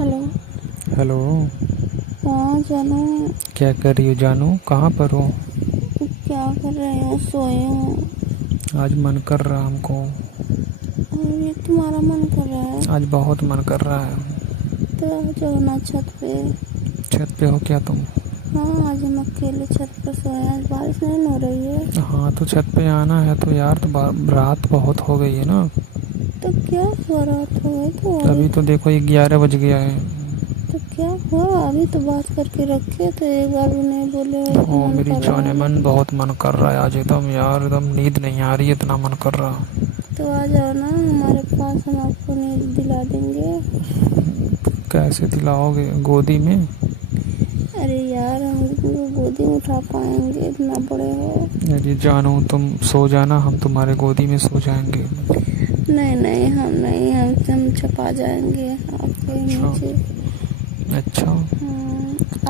Hello. Hello. हाँ जानू। क्या कर रही हो जानू? कहाँ पर हो? क्या कर रहे हो? सोए हो? आज मन कर रहा हमको। अरे तुम्हारा मन कर रहा है आज बहुत मन कर रहा है। तो आ जाओ ना छत पे। छत पे हो क्या तुम? हाँ आज हम अकेले छत पर सोए। आज बारिश नहीं हो रही है। हाँ तो छत पे आना है तो यार, तो रात बहुत हो गई है ना। तो क्या हुआ? रात हो गई तो अभी तो देखो 11 बज गया है। तो क्या हुआ? अभी तो बात करके रखे तो एक बार भी नहीं बोले हो कि ओ मन मेरी कर रहा जाने है। मन, बहुत मन कर रहा है आज एकदम यार, एकदम नींद नहीं आ रही है, इतना मन कर रहा। तो आ जाओ ना हमारे पास, हम आपको नींद दिला देंगे। कैसे दिलाओगे? गोदी में? अरे यार हम गोदी में उठा पाएंगे? इतना बड़े हो। अरे जानू तुम सो जाना, हम तुम्हारे गोदी में सो जाएंगे। नहीं नहीं, हम छपा जाएंगे आपके अच्छा। नीचे। अच्छा।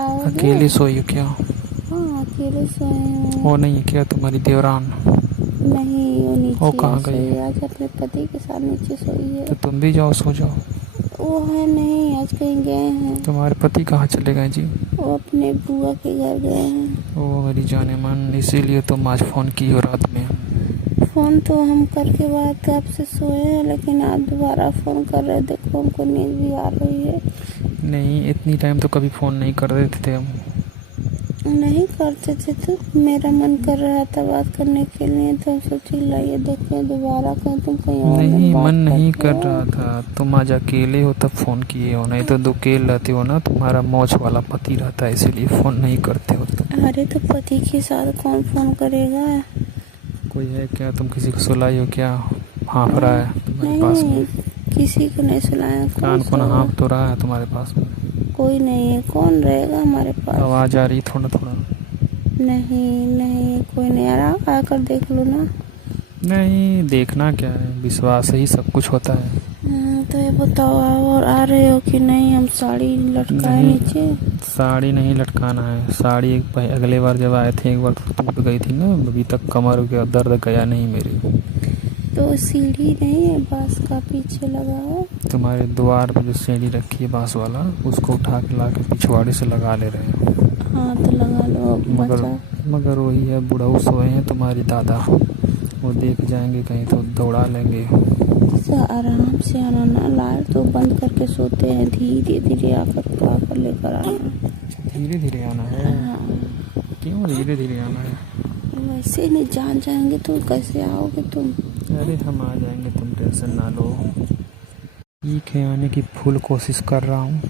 आओगे? अकेली सोई हो क्या? हाँ अकेले सोए हैं। वो नहीं है क्या तुम्हारी देवरान? नहीं वो वो नीचे कहाँ गई? सोई, आज अपने पति के साथ नीचे सोई है। तो तुम भी जाओ, सो जाओ। वो है नहीं, आज कहीं गए हैं। तुम्हारे पति कहाँ चले गए जी? वो अपने बुआ के घर गए हैं। ओ मेरी जाने मन, इसीलिए तुम आज फ़ोन की हो रात में। फ़ोन तो हम करके बाद आपसे सोए हैं, लेकिन आप दोबारा फ़ोन कर रहे, देखो हमको नींद भी आ रही है। नहीं, इतनी टाइम तो कभी फ़ोन नहीं कर देते थे हम। नहीं करते थे तो मेरा मन कर रहा था बात करने के लिए, तो सोची लाइए देखे दोबारा, कहीं तुम कहीं और नहीं, बात मन नहीं करते कर हो। रहा था। तुम आज अकेले हो तब फ़ोन किए हो, नहीं तो दुकेल रहते हो ना, तुम्हारा मौज वाला पति रहता है, इसीलिए फ़ोन नहीं करते हो तुम। अरे तो पति के साथ कौन फ़ोन करेगा? कोई है क्या? तुम किसी को सुलाई हो क्या? हाँफ रहा है तुम्हारे नहीं पास नहीं, में? किसी को नहीं सुनाया। कान को ना हाँफ तो रहा है तुम्हारे पास में? कोई नहीं है, कौन रहेगा हमारे पास? आवाज़ आ रही थोड़ा थोड़ा। नहीं नहीं, कोई नहीं आ रहा, आकर देख लो ना। नहीं, देखना क्या है, विश्वास ही सब कुछ होता है। तो ये बताओ आओ, और आ रहे हो कि नहीं? हम साड़ी लटकाए नहीं, नीचे। साड़ी नहीं लटकाना है। साड़ी अगले बार जब आए थे एक बार तो टूट गई थी ना, अभी तक कमर के दर्द गया नहीं मेरे। तो सीढ़ी नहीं है बांस का पीछे लगा है? तुम्हारे द्वार पे जो सीढ़ी रखी है बांस वाला, उसको उठा के ला के पिछवाड़े से लगा ले रहे हैं। हाँ तो लगा लो मगर बचा। मगर वही है, बुढ़ऊ सोए हैं तुम्हारी दादा, वो देख जाएंगे कहीं तो दौड़ा लेंगे। तो आराम से आना ना, लाइट तो बंद करके सोते हैं, धीरे धीरे आकर लेकर आना। धीरे धीरे आना है? हाँ क्यों धीरे धीरे आना है? वैसे नहीं, जान जाएंगे तो कैसे आओगे तुम? अरे हम आ जाएंगे, तुम टेंशन ना लो। ठीक है, आने की फुल कोशिश कर रहा हूँ।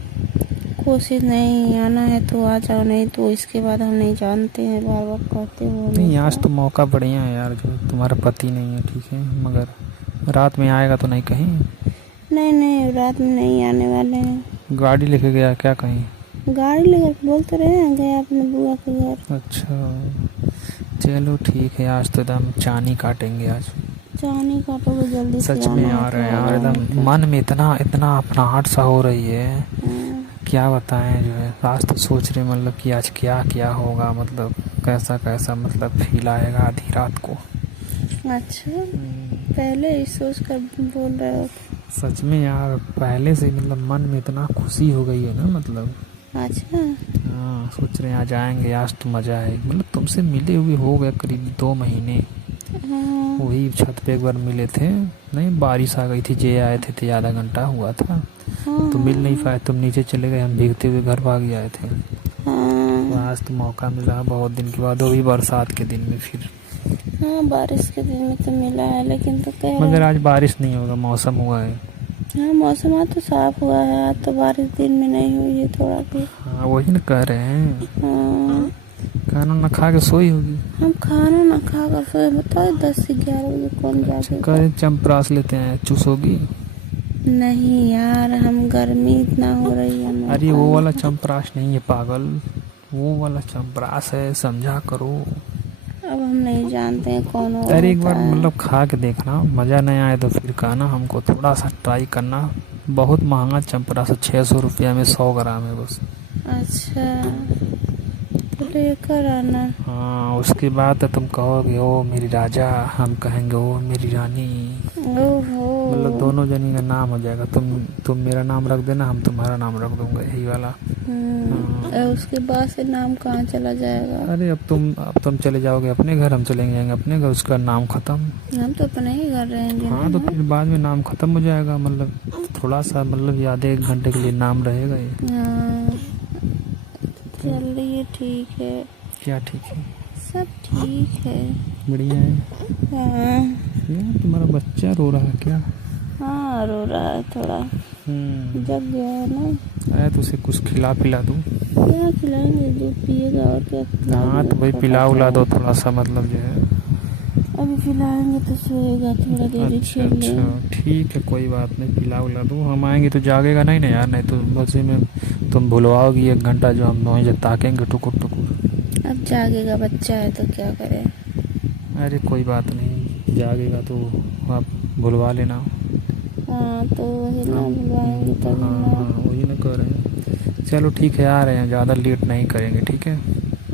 कोशिश नहीं, आना है तो आ जाओ, नहीं तो इसके बाद हम नहीं जानते हैं, बार बार कहते हो नहीं, आज हमेशा। तो मौका बढ़िया है यार, जो तुम्हारा पति नहीं है, ठीक है, मगर रात में आएगा तो नहीं कहीं? नहीं नहीं, रात में नहीं आने वाले हैं। गाड़ी लेके गया क्या कहीं? गाड़ी लेकर बोलते रहे हैं, गए अपने बुआ के घर। अच्छा, चलो ठीक है, आज तो एकदम चानी काटेंगे आज। चानी काटोगे? जल्दी से सच आना में है यार, तो आ यार जाओ, नहीं एकदम तो। मन में इतना इतना अपनाहट सा हो रही है, हाँ, क्या बताएं जो है। आज तो सोच रहे मतलब कि आज क्या क्या होगा, मतलब कैसा कैसा मतलब फील आएगा आधी रात को। अच्छा, पहले ही सोच कर बोल रहे हो? सच में यार, पहले से मतलब मन में इतना खुशी हो गई है ना, मतलब अच्छा। हाँ, सोच रहे हैं आज आएंगे, आज तो मज़ा आएगी। मतलब तुमसे मिले हुए हो गए करीब 2 महीने। हाँ वही छत पे एक बार मिले थे, नहीं बारिश आ गई थी, जे आए थे तो आधा घंटा हुआ था, हाँ तो मिल नहीं पाए, तुम नीचे चले गए, हम भीगते हुए घर भाग आए थे। तो हाँ आज तो मौका मिला बहुत दिन के बाद, वो भी बरसात के दिन में फिर। हाँ, बारिश के दिन में तो मिला है, लेकिन तो कह रहे मगर हैं। आज बारिश नहीं होगा, मौसम हुआ है। हाँ मौसम आज तो साफ हुआ है, आज तो बारिश दिन में नहीं हुई है थोड़ा भी। हाँ वही ना कह रहे हैं। हाँ, खाना ना खा के सोई होगी। हम खाना ना खा कर सोए, बताओ 10 से 11 बजे कौन जागेगा? कह चंपरास लेते हैं, चूसोगी? नहीं यार, हम गर्मी इतना हो रही है, मैं अरे वो पानी वाला चंपरास नहीं है पागल, वो वाला चंपरास है, समझा करो। अब हम नहीं जानते हैं कौन हो अरे एक होता बार है। मतलब खा के देखना, मज़ा नहीं आए तो फिर कहना, हमको थोड़ा सा ट्राई करना। बहुत महंगा चंपरास है, 600 रुपया में 100 ग्राम है बस। अच्छा, तो लेकर आना। हाँ, उसके बाद तो तुम कहोगे ओ मेरी राजा, हम कहेंगे ओ मेरी रानी। ओहो, मतलब दोनों जनी का नाम हो जाएगा। तुम मेरा नाम रख देना, हम तुम्हारा नाम रख दूंगा, यही वाला। उसके बाद से नाम कहाँ चला जाएगा? अरे अब तुम चले जाओगे अपने घर, हम चले जाएंगे अपने घर, उसका नाम खत्म। हम तो अपने ही घर रहेंगे हाँ ना। तो फिर बाद में नाम खत्म हो जाएगा, मतलब थोड़ा सा मतलब याद 1 घंटे के लिए नाम रहेगा ये। हाँ चलिए ठीक है। क्या ठीक है? सब ठीक है। बढ़िया है। हाँ यार तुम्हारा बच्चा रो रहा है क्या? हाँ रो रहा है थोड़ा, जग गया है ना। अरे तो उसे कुछ खिला पिला दूँ? क्या खिलाएंगे, जो पिएगा और क्या खिलाएंगे? हाँ तो भाई पिला उला दो थोड़ा सा, मतलब जो है। अभी खिलाएंगे तो सोएगा, थोड़ा देर अच्छा अच्छा ठीक है, कोई बात नहीं, पिला उला दो। हम आएंगे तो जागेगा नहीं ना यार, नहीं तो उसी में तुम भुलवाओगी 1 घंटा जो हम दोनों जब ताकेंगे टुकुर टुकुर। अब जागेगा, बच्चा है तो क्या करें। अरे कोई बात नहीं, जागेगा तो आप भुलवा लेना। हाँ तो वही ना, बुलवाएंगे तब हाँ ना। हाँ वही ना कर रहे हैं। चलो ठीक है, आ रहे हैं, ज़्यादा लेट नहीं करेंगे, ठीक है।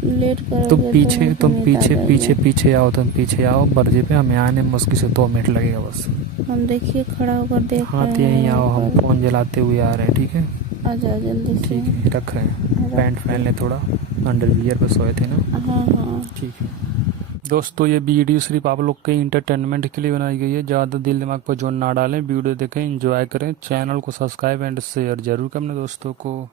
लेट करोगे तुम तो पीछे हम तुम समेत आ पीछे जाएंगे। पीछे पीछे आओ, तुम पीछे आओ बर्जे पे, हमें आने में मुश्किल से 2 मिनट लगेगा बस। हम देखिए खड़ा होकर देख हाँ रहे तो यहीं हैं आओ, हम ऊपर। फ़ोन जलाते हुए आ रहे हैं, ठीक है। आ जाओ जल्दी से। ठीक है रख रहे हैं, रख पैंट पहन लें थोड़ा, अंडरवियर पे सोए थे ना। हाँ हाँ। ठीक है दोस्तों, ये वीडियो सिर्फ आप लोग के इंटरटेनमेंट के लिए बनाई गई है, ज़्यादा दिल दिमाग पर जोर ना डालें, वीडियो देखें, एंजॉय करें, चैनल को सब्सक्राइब एंड शेयर जरूर करें अपने दोस्तों को।